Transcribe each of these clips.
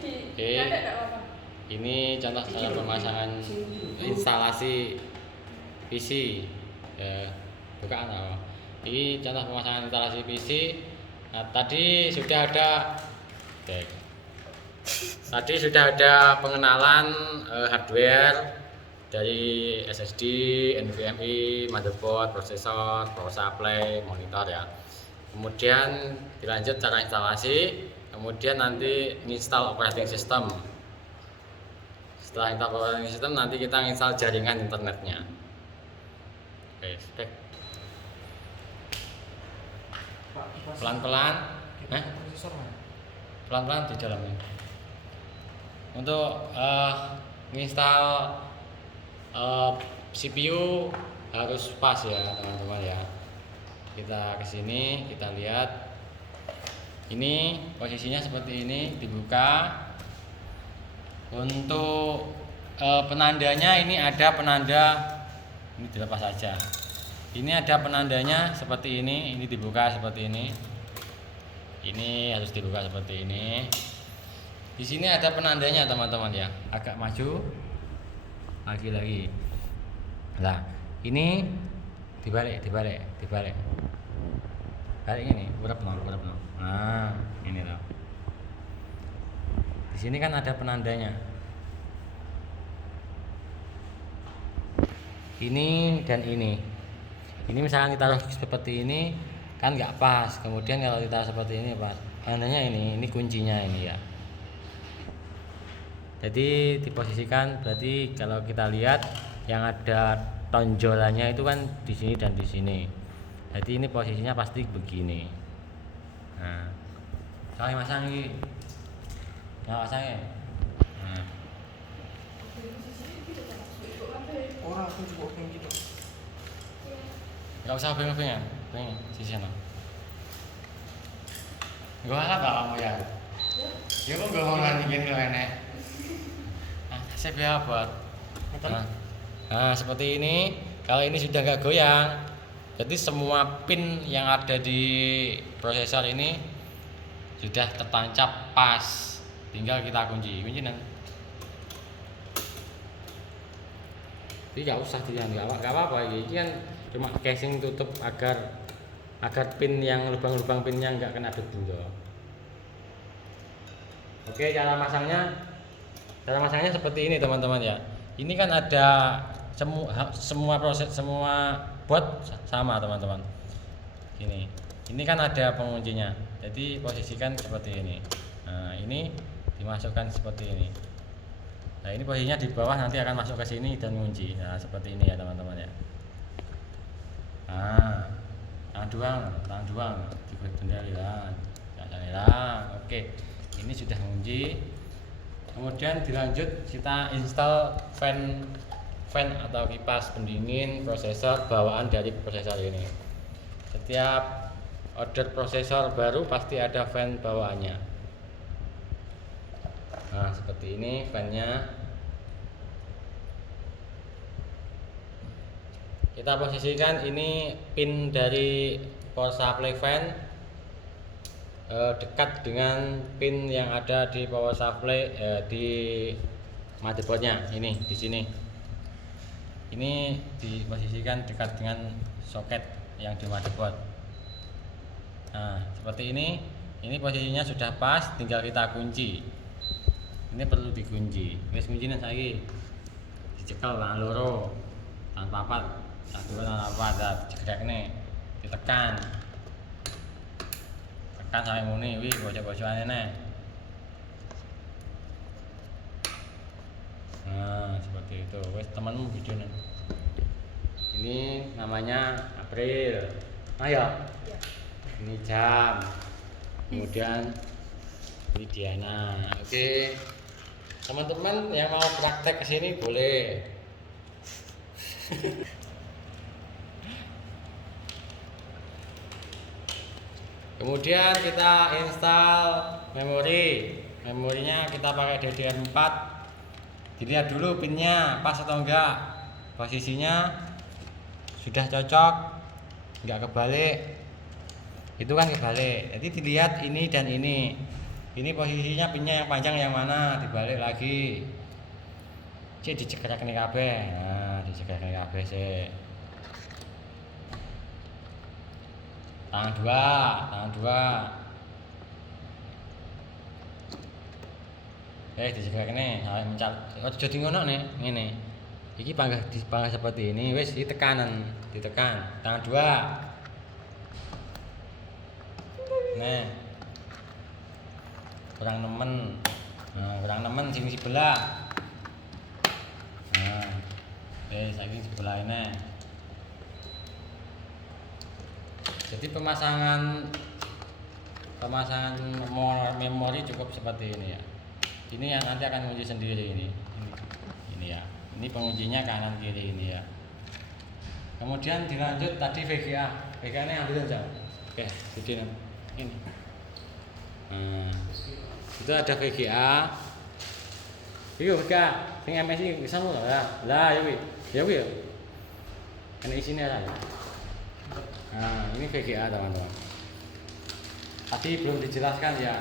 Oke. Ini contoh cara pemasangan instalasi PC. Ya, bukan apa. Ini contoh pemasangan instalasi PC. Nah, tadi sudah ada cek. Tadi sudah ada pengenalan hardware dari SSD, NVMe, motherboard, prosesor, power supply, monitor ya. Kemudian dilanjut cara instalasi, kemudian nanti install operating system. Setelah install operating system nanti kita install jaringan internetnya. Oke, spek. Pelan-pelan, pelan-pelan di dalamnya. Untuk menginstal CPU harus pas ya teman-teman ya. Kita ke sini, kita lihat. Ini posisinya seperti ini, dibuka. Untuk penandanya ini ada penanda, ini dilepas saja. Ini ada penandanya seperti ini dibuka seperti ini. Ini harus dibuka seperti ini. Di sini ada penandanya teman-teman ya. Agak maju lagi. Nah, ini dibalik. Balik ini, urap no. Nah, ini loh. Di sini kan ada penandanya. Ini dan ini. Ini misalkan kita taruh seperti ini kan nggak pas. Kemudian kalau kita seperti ini pas. Tandanya ini kuncinya ini ya. Jadi diposisikan, berarti kalau kita lihat yang ada tonjolannya itu kan di sini dan di sini. Jadi ini posisinya pasti begini. Nah, saya masang ini. Nah, masangnya. Nah. Orang aku juga pengen gitu. Gak usah bingung-bingung, di sana. Gua harap kamu ya. Ya kok gak mau nandingin lo enek. Saya biar buat. Nah, seperti ini. Kalau ini sudah nggak goyang, jadi semua pin yang ada di prosesor ini sudah tertancap pas. Tinggal kita kunci nan. Jadi nggak usah nggak apa-apa. Ini kan cuma casing tutup agar pin yang lubang-lubang pinnya nggak kena debu loh. Oke, cara masangnya seperti ini teman-teman ya. Ini kan ada semua board sama teman-teman. Ini kan ada penguncinya. Jadi posisikan seperti ini. Nah, ini dimasukkan seperti ini. Nah, ini posisinya di bawah, nanti akan masuk ke sini dan kunci. Nah, seperti ini ya teman-teman ya. Nah, tangan duang dibuat bendera. Oke. Ini sudah kunci. Kemudian dilanjut kita install fan atau kipas pendingin prosesor bawaan dari prosesor ini. Setiap order prosesor baru pasti ada fan bawaannya. Nah, seperti ini fannya. Kita posisikan ini pin dari power supply fan dekat dengan pin yang ada di power supply di motherboardnya. Ini di sini. Ini diposisikan dekat dengan soket yang di motherboard. Nah, seperti ini. Ini posisinya sudah pas, tinggal kita kunci. Ini perlu dikunci. Wis kuncinya saiki. Dicekel tangan loro, tangan papat, tangan papat, digrekne, ditekan. Tekan sampai muni, wih bocah-bocahane nih. Nah, seperti itu. Wes temanmu video nih. Ini namanya April. Ayo. Ini jam. Kemudian ini Diana. Oke. Teman-teman yang mau praktek ke sini boleh. Kemudian kita install memori. Memorinya kita pakai DDR4. Dilihat dulu pinnya pas atau enggak. Posisinya sudah cocok, enggak kebalik. Itu kan kebalik. Jadi dilihat ini dan ini. Ini posisinya pinnya yang panjang yang mana, dibalik lagi. Cek dicekrek nih kabeh. Nah, dicekrek nih kabeh sih. Tangan dua. Dicekrek nih, sampai mencal. Aja di ngono nih, ngene. Iki panggah seperti ini, wis ditekanan, ditekan. Tangan dua. Nah. Kurang nemen. Nah, kurang nemen sing sebelah. Nah. Saiki sebelah ini. Jadi pemasangan memori cukup seperti ini ya. Ini yang nanti akan menguji sendiri ini ya. Ini pengujinya kanan kiri ini ya. Kemudian dilanjut tadi VGA. VGA ini ambil aja. Oke, jadi ini. Nah, itu ada VGA. Iki VGA, sing MSI bisa ngono lah. Lah ya kuwi. Ya kuwi ya. Kan isine lah. Nah, ini VGA teman-teman. Tadi belum dijelaskan ya.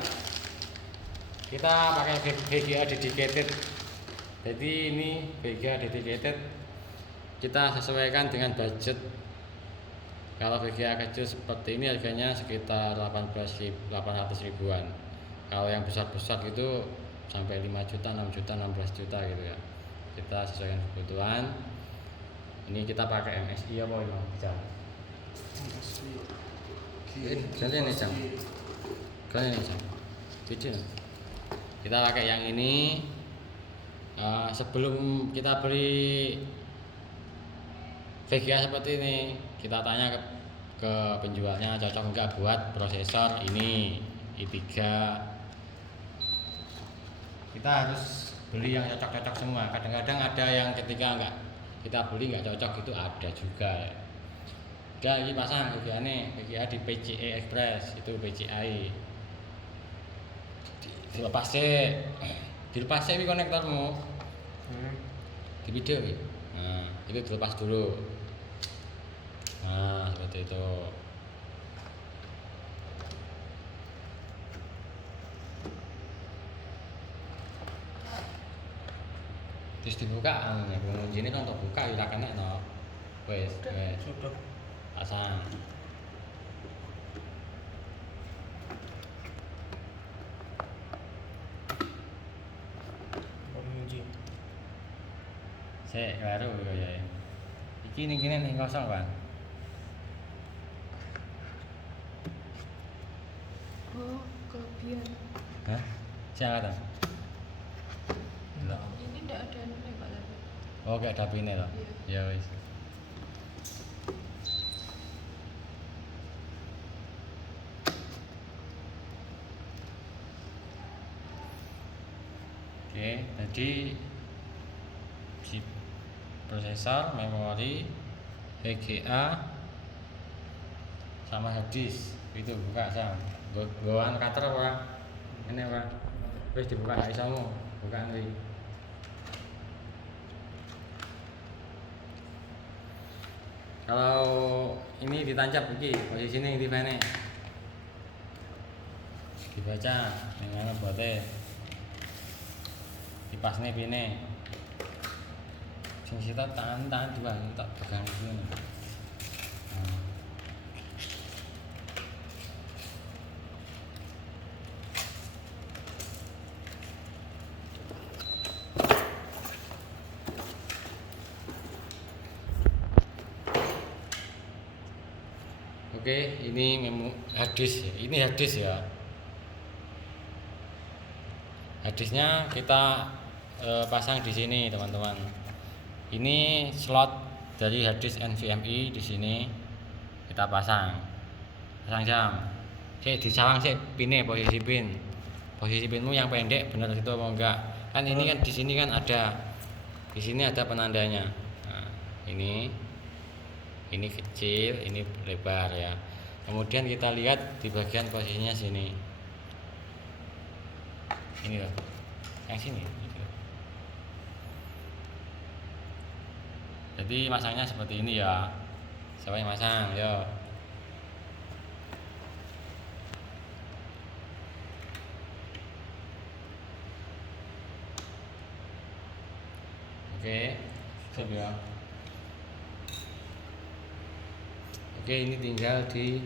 Kita pakai VGA dedicated. Jadi ini VGA dedicated. Kita sesuaikan dengan budget. Kalau VGA kecil seperti ini harganya sekitar 800 ribuan. Kalau yang besar-besar gitu sampai 5 juta, 6 juta, 16 juta gitu ya. Kita sesuaikan kebutuhan. Ini kita pakai MSI apa ini? Jam. Ganti jam. Cuci. Kita pakai yang ini. Sebelum kita beli VGA seperti ini, kita tanya ke penjualnya cocok enggak buat prosesor ini i3. Kita harus beli yang cocok-cocok semua. Kadang-kadang ada yang ketika enggak kita beli enggak cocok, itu ada juga. Udah ini pasang VGA nih, VGA di PCI Express, itu PCI. Dilepas ini konektormu. Di video gitu. Nah, itu dilepas dulu. Nah, seperti itu. Terus dibuka, pengunci ini kan untuk buka, kita kena no. Wes. Sudah. Pasang. Pengunci. Sik, baru ya. Iki ning kosong, Bang. Oh, kelebihan. Hah? Siapa? Ini enggak ada nilai Pak tapi. Oh, gak ada pine toh. Ya wis. Oke, jadi chip prosesor, memori, VGA sama hard disk itu buka sam. Goan cutter apa? Ini apa? Wis dibuka gak iso buka nanti. Kalau ini ditancap iki, posisinya ini dibaca dengan bote. Dipasne pine. Sing sita tangan dua tak pegang dulu. Oke, ini hard disk. Ini hard disk ya. Hard disknya kita pasang di sini, teman-teman. Ini slot dari hard disk NVMe di sini kita pasang jam. Disawang pinnya posisi pin. Posisi pinmu yang pendek benar itu apa enggak? Kan ini kan di sini kan ada. Di sini ada penandanya. Nah, ini kecil, ini lebar ya. Kemudian kita lihat di bagian posisinya sini. Ini loh. Yang sini. Jadi masangnya seperti ini ya. Siapa yang masang? Yo. Oke, sip ya. Oke, ini tinggal di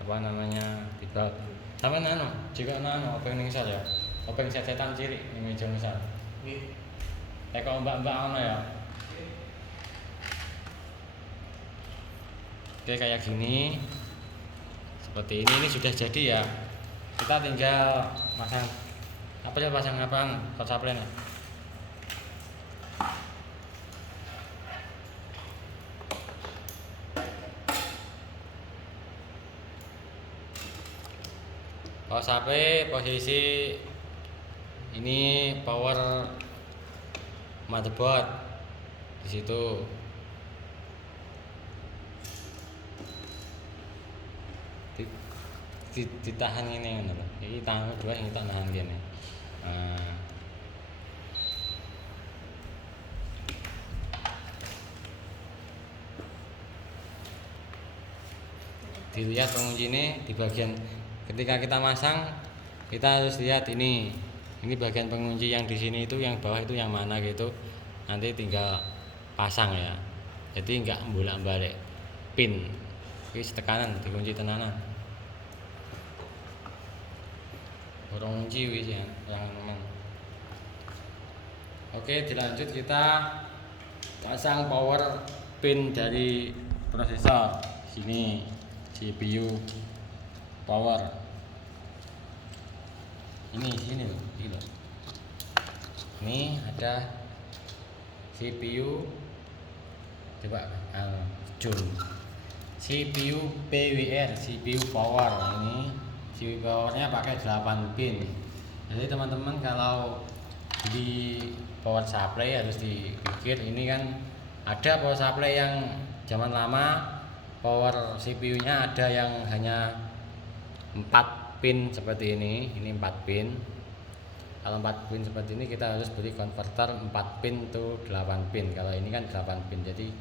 apa namanya tiba sama nano jika nano apa yang misal ya apa yang setan cilik ini meja misal Nggih. teko mbak-mbak ono ya. Oke, kayak gini seperti ini sudah jadi ya, kita tinggal pasang apa ya, pasang apa hot supply nih. Power supply posisi ini power motherboard di situ. Ditahan ini ngono lho. Iki tanganku dua yang tak nahan kene. Nah. Dilihat pengunci ini di bagian ketika kita masang kita harus lihat ini bagian pengunci yang di sini itu yang bawah itu yang mana gitu, nanti tinggal pasang ya, jadi enggak bolak-balik pin ini tekanan dikunci tenanan orang kunci wis ya yang teman. Oke, dilanjut kita pasang power pin dari prosesor sini, CPU power ini sini loh, ini loh. Ini ada CPU, coba zoom CPU PWR, CPU power. Ini CPU powernya pakai 8 pin. Jadi teman-teman kalau di power supply harus dipikir, ini kan ada power supply yang zaman lama power CPU-nya ada yang hanya 4 pin seperti ini 4 pin. Kalau 4 pin seperti ini kita harus beli konverter 4 pin to 8 pin. Kalau ini kan 8 pin, jadi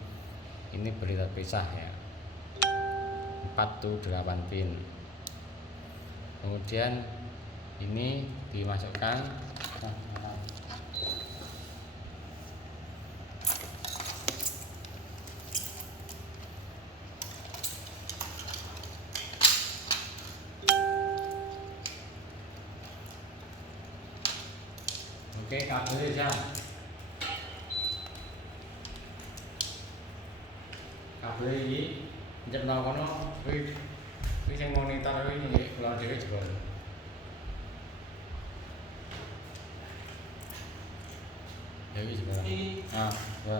ini beli terpisah ya, 4 to 8 pin. Kemudian ini dimasukkan oke, kabelnya kabel ini njep nang kono kuwi sing monitor kuwi nggih kula dhewe jebol. Ya wis jebol. Ah, ya.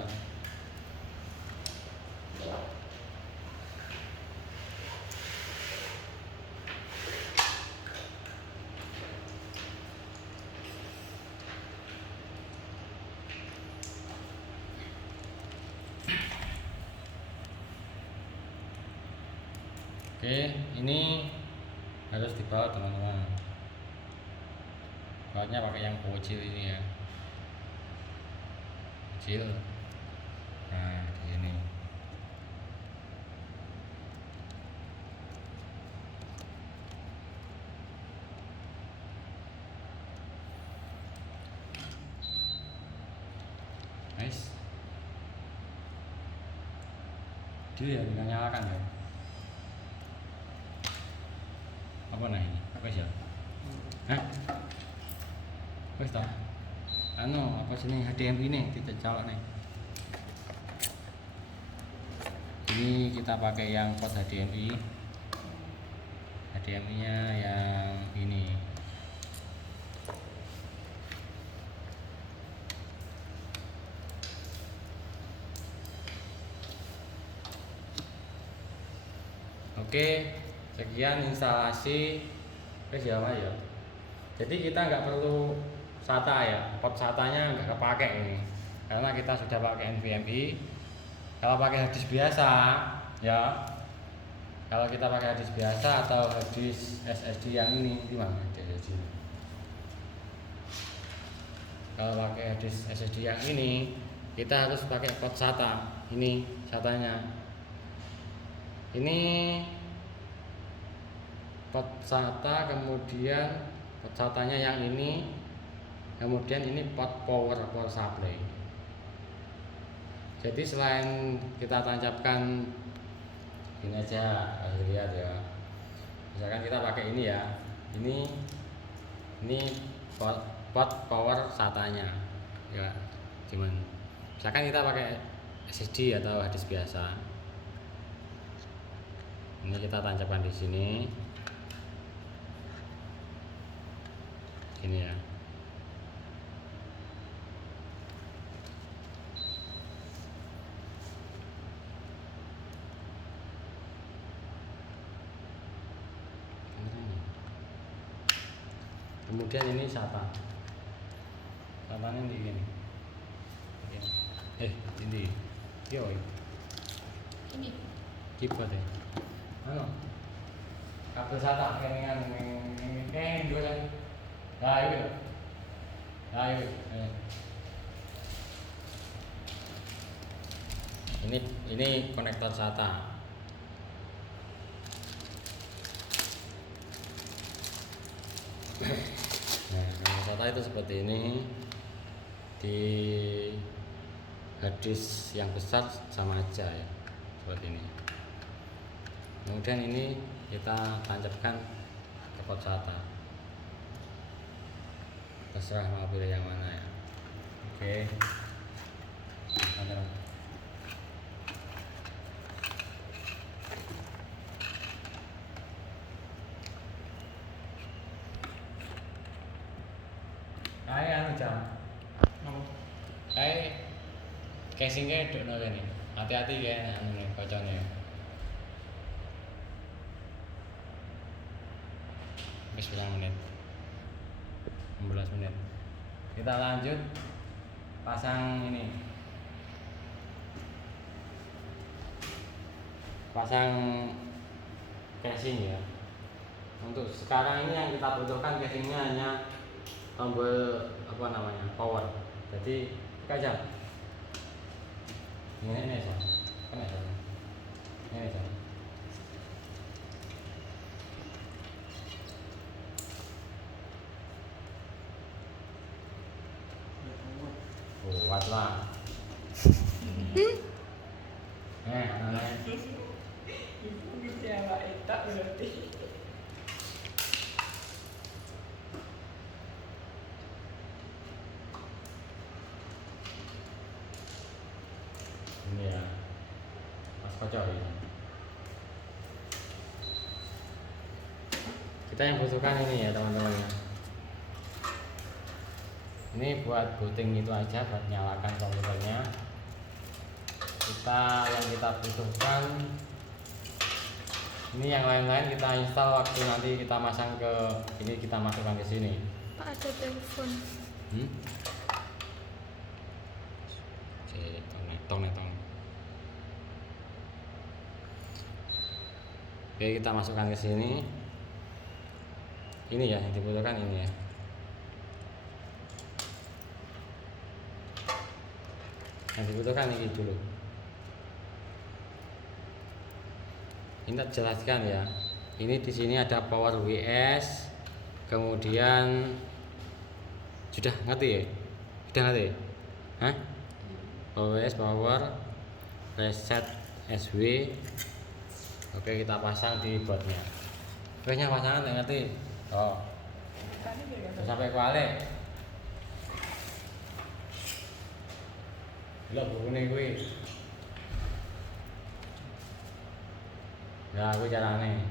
Oke, ini harus dibawa teman-teman. Bawanya pakai yang kecil ini ya, kecil. Nah, di sini. Nice. Dia ya, tinggal nyalakan ya. Apa nah ini? Apa sih? Hah? Wes toh. Anu, apa sih ini HDMI nih, kita colok nih. Ini kita pakai yang port HDMI. HDMI-nya yang ini. Oke. Sekian instalasi ya Mas ya. Jadi kita nggak perlu SATA ya, port SATA-nya nggak kepake ini, karena kita sudah pakai NVMe. Kalau pakai harddisk biasa ya, kalau kita pakai harddisk biasa atau harddisk SSD yang ini gimana? Kalau pakai harddisk SSD yang ini kita harus pakai port SATA. Ini SATA-nya. Ini port SATA, kemudian port SATA-nya yang ini, kemudian ini port power supply. Jadi selain kita tancapkan ini aja, harus lihat ya. Misalkan kita pakai ini ya, ini pot power SATA-nya, ya. Cuman, misalkan kita pakai SSD atau hard disk biasa, ini kita tancapkan di sini, ini ya. Kemudian ini SATA. SATA-nya di sini. Ini. Yo. Ini. Keyboard ya. Ano? Kabel SATA kelingan dua lagi. Nah, itu. Nah, itu. Ini konektor SATA. Nah, kalau SATA itu seperti ini. Di hard disk yang besar sama aja ya, seperti ini. Kemudian ini kita tancapkan ke pot SATA. Terserah mau pilih yang mana ya. Oke. Ada. Anu jam. Casingnya duduk kene. Hati-hati ya anu nih kocone. Wis 9 menit. 16 menit. Kita lanjut pasang ini. Pasang casing ya. Untuk sekarang ini yang kita butuhkan casingnya hanya tombol power. Jadi aja. Ini aja. Kan aja. Ini aja. Kuat lah. Bisa awak etak berarti. Ini ya. Mas kocok ini. Kita yang butuhkan ini ya teman-teman ya. Ini buat booting itu aja, buat nyalakan komputernya. Yang kita butuhkan ini, yang lain-lain kita install waktu nanti kita masang ke ini, kita masukkan ke sini. Pak, ada telepon. Tong. Oke, kita masukkan ke sini. Ini ya yang dibutuhkan ini ya. Yang dibutuhkan ini dulu. Ini tak jelaskan ya. Ini di sini ada power WS, kemudian sudah ngerti ya? Sudah ngerti? Hah? Power WS, power reset SW. Oke, kita pasang di boardnya. Kayaknya pasangan nggak ngerti. Oh, sampai kuali. Lo bukunya gue. Ya, aku carane.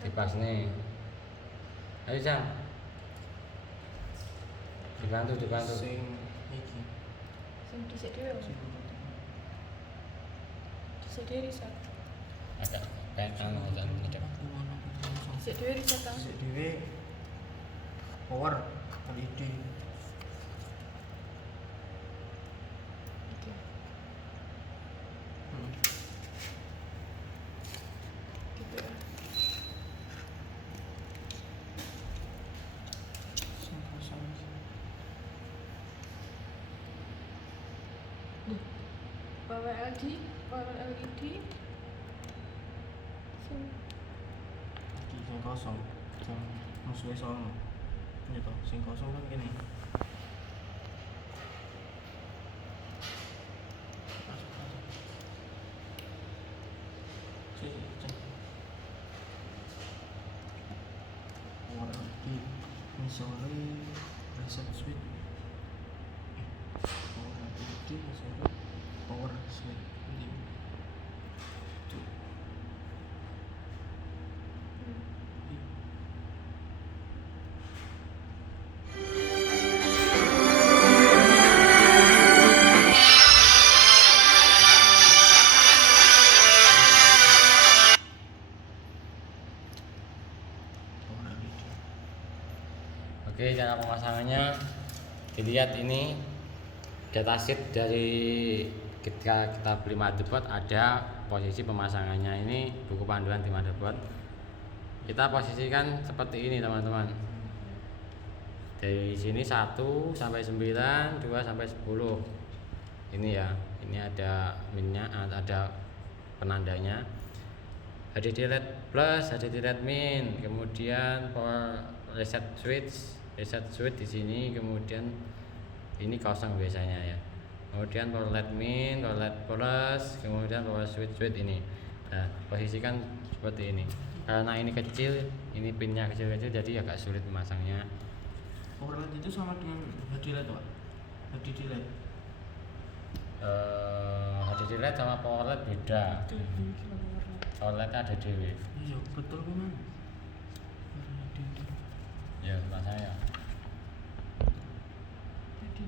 Dipas nih. Ayo Jam. Dibantu. Sing iki. Sing dhisik dhewe. Dhisik dhewe riset. Agak kayak anu aja ngecek. Dhisik dhewe riset ta. Sik dhewe power LED. Oke. Gitu ya. Sing kosong. Power LED. Sing Iki sing kosong. Sing musuhe sono. Ini toh, sing kosong kan gini. sore reset switch power LED sore power switch ini tuh power LED. Oke, cara pemasangannya dilihat ini datasheet dari ketika kita beli motherboard ada posisi pemasangannya. Ini buku panduan di motherboard. Kita posisikan seperti ini teman-teman. Dari sini 1 sampai 9, 2 sampai 10. Ini ya, ini ada minnya, ada penandanya. HDD LED plus, HDD LED min, kemudian power reset switch di sini, kemudian ini kosong biasanya ya. Kemudian power LED min, power LED plus, kemudian power switch ini. Nah, posisikan seperti ini. Karena ini kecil, ini pinnya kecil-kecil, jadi agak sulit memasangnya. Power LED itu sama dengan HDD LED Pak? HDD LED HDD LED sama power LED beda. Power LED ada dewe. iya betul memang Ya, saya.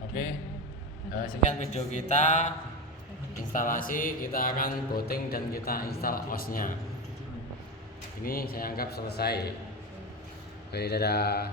Oke. Sekian video kita instalasi, kita akan booting dan kita install OS-nya. Ini saya anggap selesai. Oke, dadah.